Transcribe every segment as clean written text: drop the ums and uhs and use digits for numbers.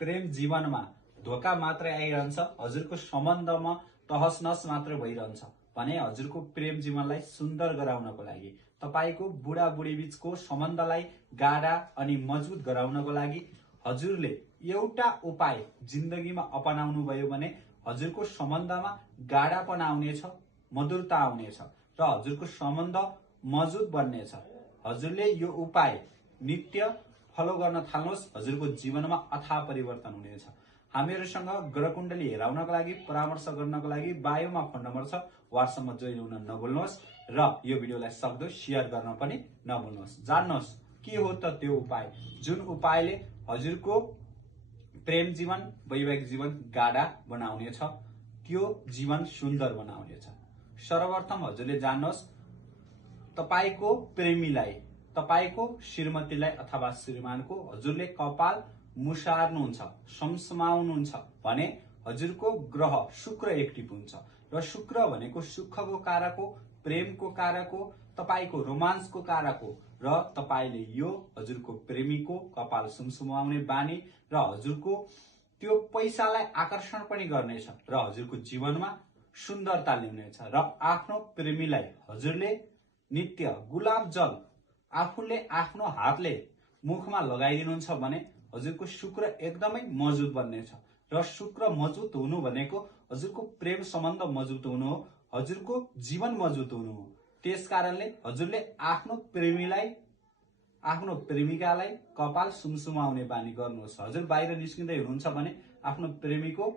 प्रेम जीवनमा धोका मात्रै आइरहन्छ, हजुरको सम्बन्धमा तहस नहस मात्र भइरहन्छ भने हजुरको प्रेम जीवनलाई सुन्दर गराउनको लागि, तपाईको बुढाबुढी बीचको सम्बन्धलाई गाढा अनि मजबुत गराउनको लागि हजुरले एउटा उपाय जिन्दगीमा अपनाउनु भयो भने हजुरको सम्बन्धमा गाढापन आउनेछ, मधुरता आउनेछ र हजुरको सम्बन्ध मजबुत बन्नेछ। हजुरले यो उपाय नित्य फलो गर्न थाल्नुहोस्, हजुरको जीवनमा अथाह परिवर्तन हुनेछ। हामीहरूसँग ग्रह कुण्डली हेराउनको लागि, परामर्श गर्नको लागि बायोमा फोन नम्बर छ, व्हाट्सएपमा जोइन हुन नभुल्नुहोस् र यो भिडियोलाई सक्दो शेयर गर्न पनि नभुल्नुहोस्। जान्नुहोस् के हो त त्यो उपाय जुन उपायले हजुरको प्रेम जीवन, वैवाहिक जीवन गाढा बनाउनेछ, त्यो जीवन सुन्दर बनाउनेछ। सर्वप्रथम हजुरले जान्नुहोस्, तपाईको प्रेमीलाई, तपाईको श्रीमतीलाई अथवा श्रीमानको हजुरले कपाल मुसार्नुहुन्छ, सम्समाउनुहुन्छ भने हजुरको ग्रह शुक्र एक्टिभ हुन्छ र शुक्र भनेको सुखको कारक हो, प्रेमको कारक हो, तपाईको रोमान्सको कारक हो र तपाईले यो हजुरको प्रेमीको कपाल सुमसुमाउने बानी र हजुरको त्यो पैसालाई आकर्षण पनि गर्नेछ र हजुरको जीवनमा सुन्दरता ल्याउनेछ र आफ्नो प्रेमीलाई हजुरले नित्य गुलाब जल आफूले आफ्नो हातले मुखमा लगाइदिनुहुन्छ भने हजुरको शुक्र एकदमै मजबुत बन्नेछ र शुक्र मजबुत हुनु भनेको हजुरको प्रेम सम्बन्ध मजबुत हुनु हो, हजुरको जीवन मजबुत हुनु हो। त्यसकारणले हजुरले आफ्नो प्रेमीलाई, आफ्नो प्रेमिकालाई कपाल सुमसुमाउने बानी गर्नुहोस्। हजुर बाहिर निस्किँदै हुनुहुन्छ भने आफ्नो प्रेमीको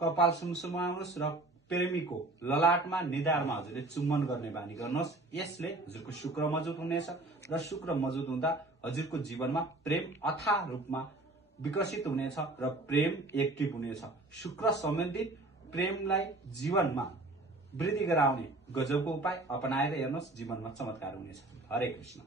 कपाल सुमसुमाउनुहोस् र प्रेमीको ललाटमा, निधारमा हजुरले चुम्बन गर्ने बानी गर्नुहोस्। यसले हजुरको शुक्र मजबुत हुनेछ र शुक्र मजबुत हुँदा हजुरको जीवनमा प्रेम अथाह रूपमा विकसित हुनेछ र प्रेम एक्टिभ हुनेछ। शुक्र सम्बन्धित प्रेमलाई जीवनमा वृद्धि गराउने गजबको उपाय अपनाएर हेर्नुहोस्, जीवनमा चमत्कार हुनेछ। हरे कृष्ण।